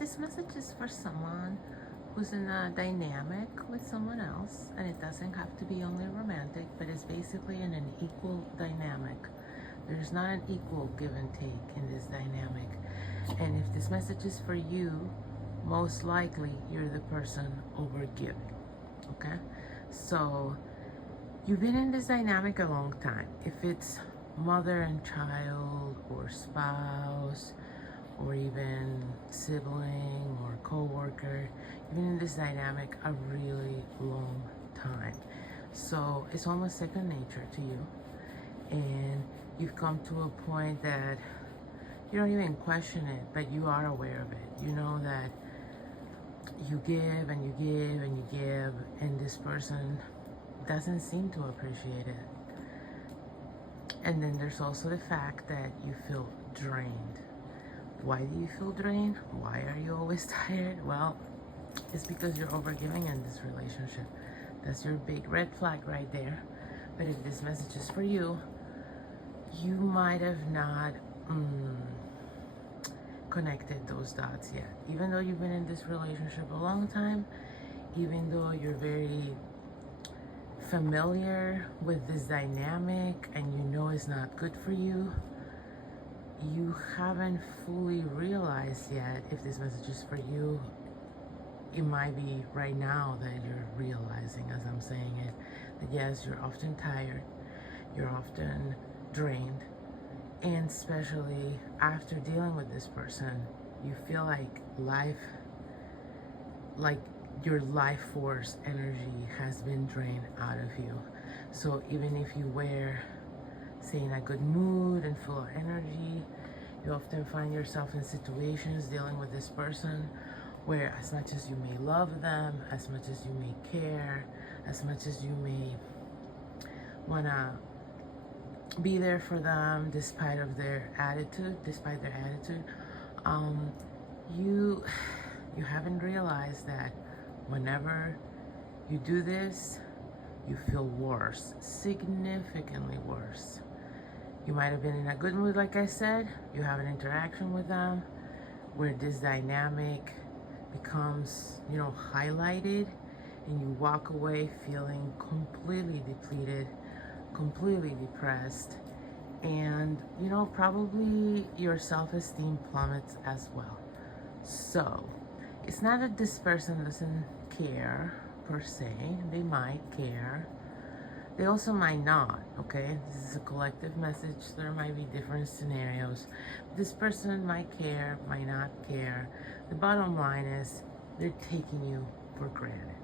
this message is for someone who's in a dynamic with someone else, and it doesn't have to be only romantic, but it's basically in an equal dynamic. There's not an equal give and take in this dynamic. And if this message is for you, most likely you're the person over giving. Okay? So you've been in this dynamic a long time. If it's mother and child, or spouse, or even sibling or co-worker, you've been in this dynamic a really long time. So it's almost second nature to you. And you've come to a point that you don't even question it, but you are aware of it. You know that you give and you give and you give, and this person doesn't seem to appreciate it. And then there's also the fact that you feel drained. Why do you feel drained? Why are you always tired? Well, it's because you're overgiving in this relationship. That's your big red flag right there. But if this message is for you, you might have not connected those dots yet. Even though you've been in this relationship a long time, even though you're very familiar with this dynamic and you know it's not good for you, you haven't fully realized yet if this message is for you. It might be right now that you're realizing, as I'm saying it, that yes, you're often tired, you're often drained, and especially after dealing with this person, you feel like your life force energy has been drained out of you. So even if you were, say, in a good mood and full of energy, you often find yourself in situations dealing with this person where, as much as you may love them, as much as you may care, as much as you may wanna be there for them despite their attitude, you haven't realized that whenever you do this, you feel worse, significantly worse. You might have been in a good mood, like I said. You have an interaction with them where this dynamic becomes, highlighted, and you walk away feeling completely depleted, completely depressed, and probably your self-esteem plummets as well. So it's not that this person doesn't care per se. They might care, they also might not. Okay, this is a collective message. There might be different scenarios. This person might care, might not care. The bottom line is they're taking you for granted,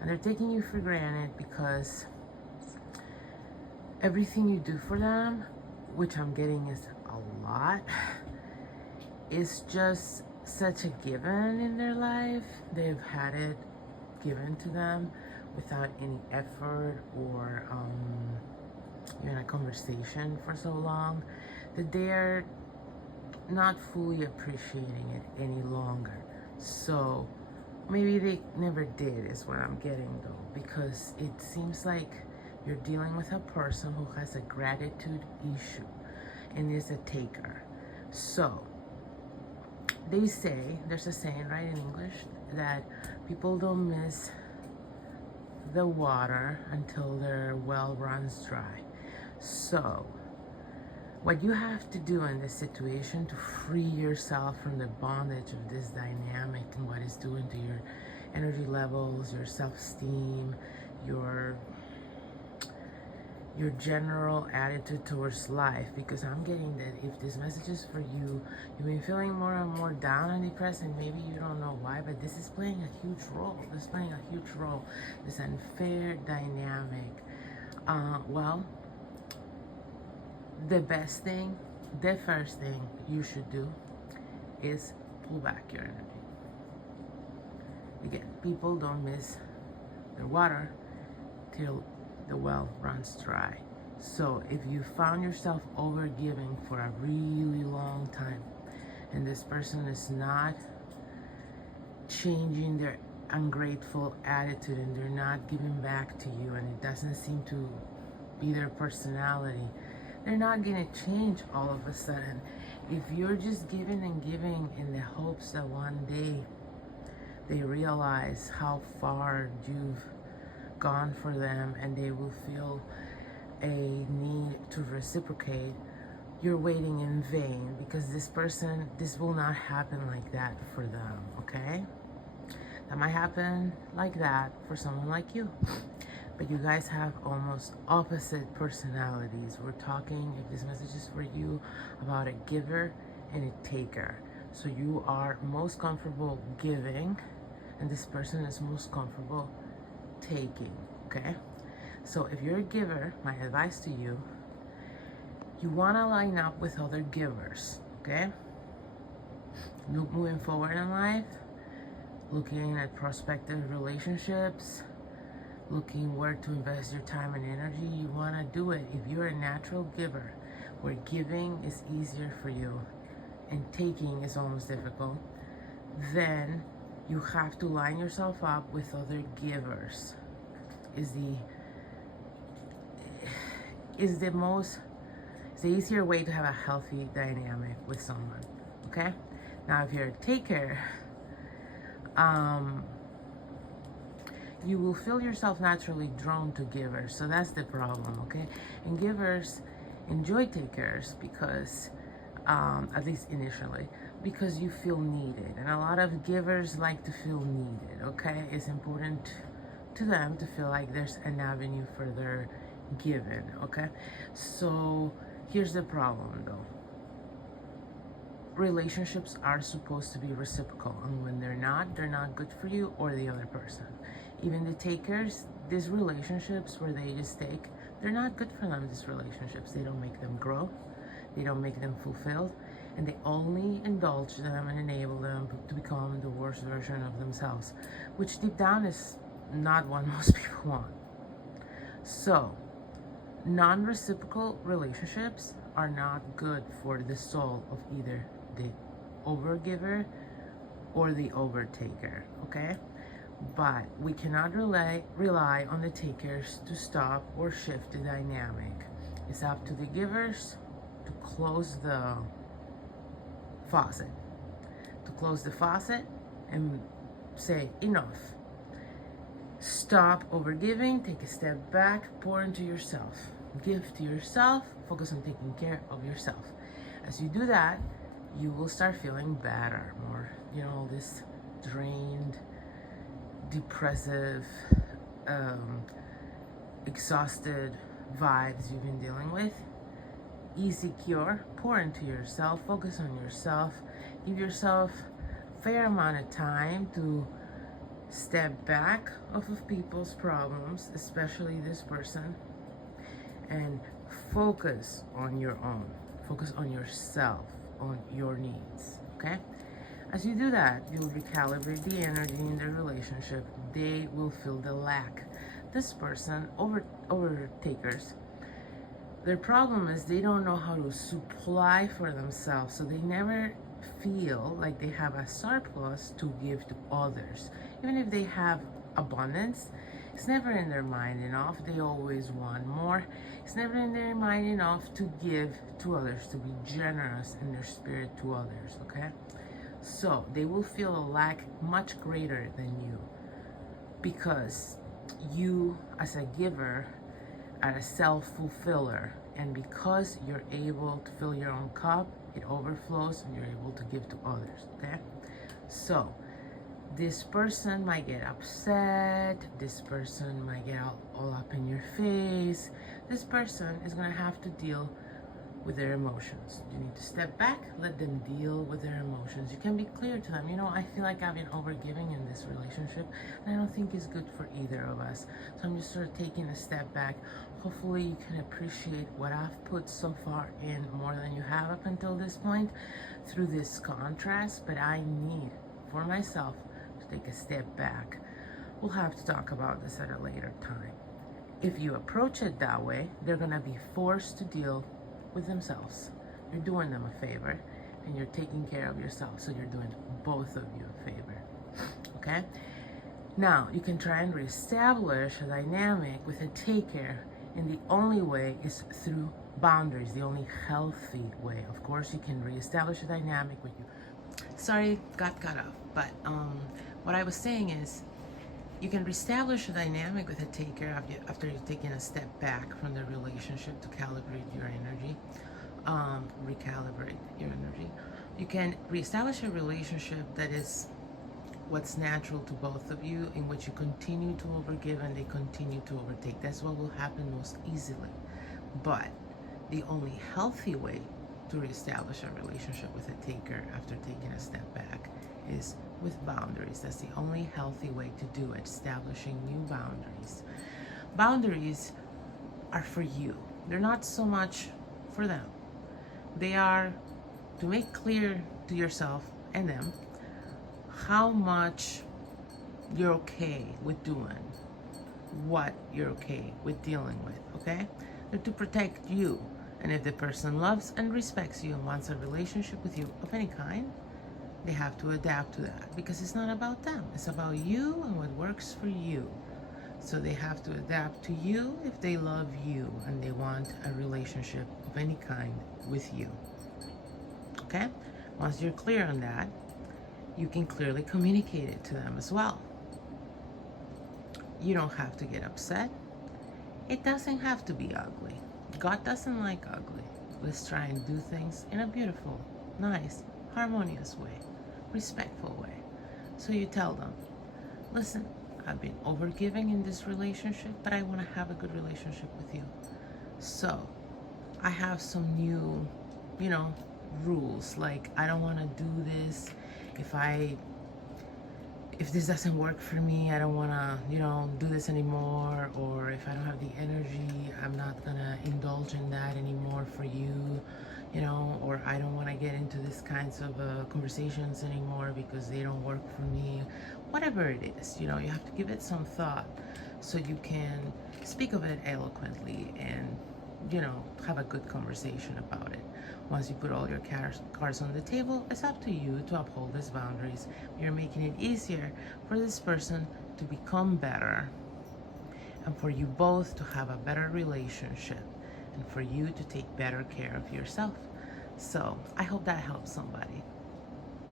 and they're taking you for granted because everything you do for them, which I'm getting is a lot, is just such a given in their life. They've had it given to them without any effort or even a conversation for so long, that they're not fully appreciating it any longer. So maybe they never did, is what I'm getting though, because it seems like you're dealing with a person who has a gratitude issue and is a taker. So they say, there's a saying, right, in English, that people don't miss the water until their well runs dry. So what you have to do in this situation to free yourself from the bondage of this dynamic and what it's doing to your energy levels, your self-esteem, your general attitude towards life, because I'm getting that if this message is for you, you've been feeling more and more down and depressed, and maybe you don't know why, but this is playing a huge role. This is playing a huge role, this unfair dynamic. Well, the best thing, the first thing you should do is pull back your energy. Again, people don't miss their water till the well runs dry. So if you found yourself over giving for a really long time, and this person is not changing their ungrateful attitude, and they're not giving back to you, and it doesn't seem to be their personality, they're not going to change all of a sudden. If you're just giving and giving in the hopes that one day they realize how far you've gone for them and they will feel a need to reciprocate, you're waiting in vain, because this will not happen like that for them, okay? That might happen like that for someone like you. But you guys have almost opposite personalities. We're talking, if this message is for you, about a giver and a taker. So you are most comfortable giving, and this person is most comfortable taking, okay? So if you're a giver, my advice to you, you want to line up with other givers, okay? Moving forward in life, looking at prospective relationships, looking where to invest your time and energy, you want to do it. If you're a natural giver, where giving is easier for you and taking is almost difficult, then you have to line yourself up with other givers. It's the easier way to have a healthy dynamic with someone, okay? Now, if you're a taker, you will feel yourself naturally drawn to givers. So that's the problem, okay? And givers enjoy takers because, at least initially, because you feel needed. And a lot of givers like to feel needed, okay? It's important to them to feel like there's an avenue for their giving, okay? So here's the problem though. Relationships are supposed to be reciprocal, and when they're not good for you or the other person. Even the takers, these relationships where they just take, they're not good for them, these relationships. They don't make them grow, they don't make them fulfilled, and they only indulge them and enable them to become the worst version of themselves, which deep down is not what most people want. So, non-reciprocal relationships are not good for the soul of either the overgiver or the overtaker, okay? But we cannot rely on the takers to stop or shift the dynamic. It's up to the givers to close the faucet. To close the faucet and say, enough. Stop overgiving, take a step back, pour into yourself. Give to yourself, focus on taking care of yourself. As you do that, you will start feeling better, more, all this drained, depressive, exhausted vibes you've been dealing with. Easy cure, pour into yourself, focus on yourself, give yourself a fair amount of time to step back off of people's problems, especially this person, and focus on your own. Focus on yourself, on your needs, okay? As you do that, you'll recalibrate the energy in the relationship. They will feel the lack. This person, overtakers, their problem is they don't know how to supply for themselves, so they never feel like they have a surplus to give to others. Even if they have abundance, it's never in their mind enough. They always want more. It's never in their mind enough to give to others, to be generous in their spirit to others, okay? So they will feel a lack much greater than you, because you, as a giver, are a self-fulfiller, and because you're able to fill your own cup, it overflows and you're able to give to others, okay? So this person might get upset, this person might get all up in your face, this person is going to have to deal with their emotions. You need to step back, let them deal with their emotions. You can be clear to them, I feel like I've been overgiving in this relationship, and I don't think it's good for either of us. So I'm just sort of taking a step back. Hopefully you can appreciate what I've put so far in more than you have up until this point through this contrast, but I need, for myself, to take a step back. We'll have to talk about this at a later time. If you approach it that way, they're gonna be forced to deal with themselves. You're doing them a favor, and you're taking care of yourself, so you're doing both of you a favor, okay? Now, you can try and reestablish a dynamic with a taker, and the only way is through Boundaries, the only healthy way. Of course, you can reestablish a dynamic with you. Sorry, got cut off. But what I was saying is, you can reestablish a dynamic with a taker after you've taken a step back from the relationship to calibrate your energy, recalibrate your energy. You can reestablish a relationship that is what's natural to both of you, in which you continue to overgive and they continue to overtake. That's what will happen most easily. But the only healthy way to reestablish a relationship with a taker after taking a step back is with boundaries. That's the only healthy way to do it, establishing new boundaries. Boundaries are for you. They're not so much for them. They are to make clear to yourself and them how much you're okay with doing, what you're okay with dealing with, okay? They're to protect you. And if the person loves and respects you and wants a relationship with you of any kind, they have to adapt to that, because it's not about them. It's about you and what works for you. So they have to adapt to you if they love you and they want a relationship of any kind with you. Okay? Once you're clear on that, you can clearly communicate it to them as well. You don't have to get upset. It doesn't have to be ugly. God doesn't like ugly. Let's try and do things in a beautiful, nice, harmonious way, respectful way. So you tell them, listen, I've been overgiving in this relationship, but I want to have a good relationship with you. So I have some new, rules. Like, I don't want to do this. If this doesn't work for me, I don't want to, do this anymore. Or if I don't have the energy, I'm not going to indulge in that anymore for you, or I don't want to get into these kinds of conversations anymore because they don't work for me. Whatever it is, you have to give it some thought so you can speak of it eloquently and, have a good conversation about it. Once you put all your cards on the table, it's up to you to uphold these boundaries. You're making it easier for this person to become better and for you both to have a better relationship and for you to take better care of yourself. So I hope that helps somebody.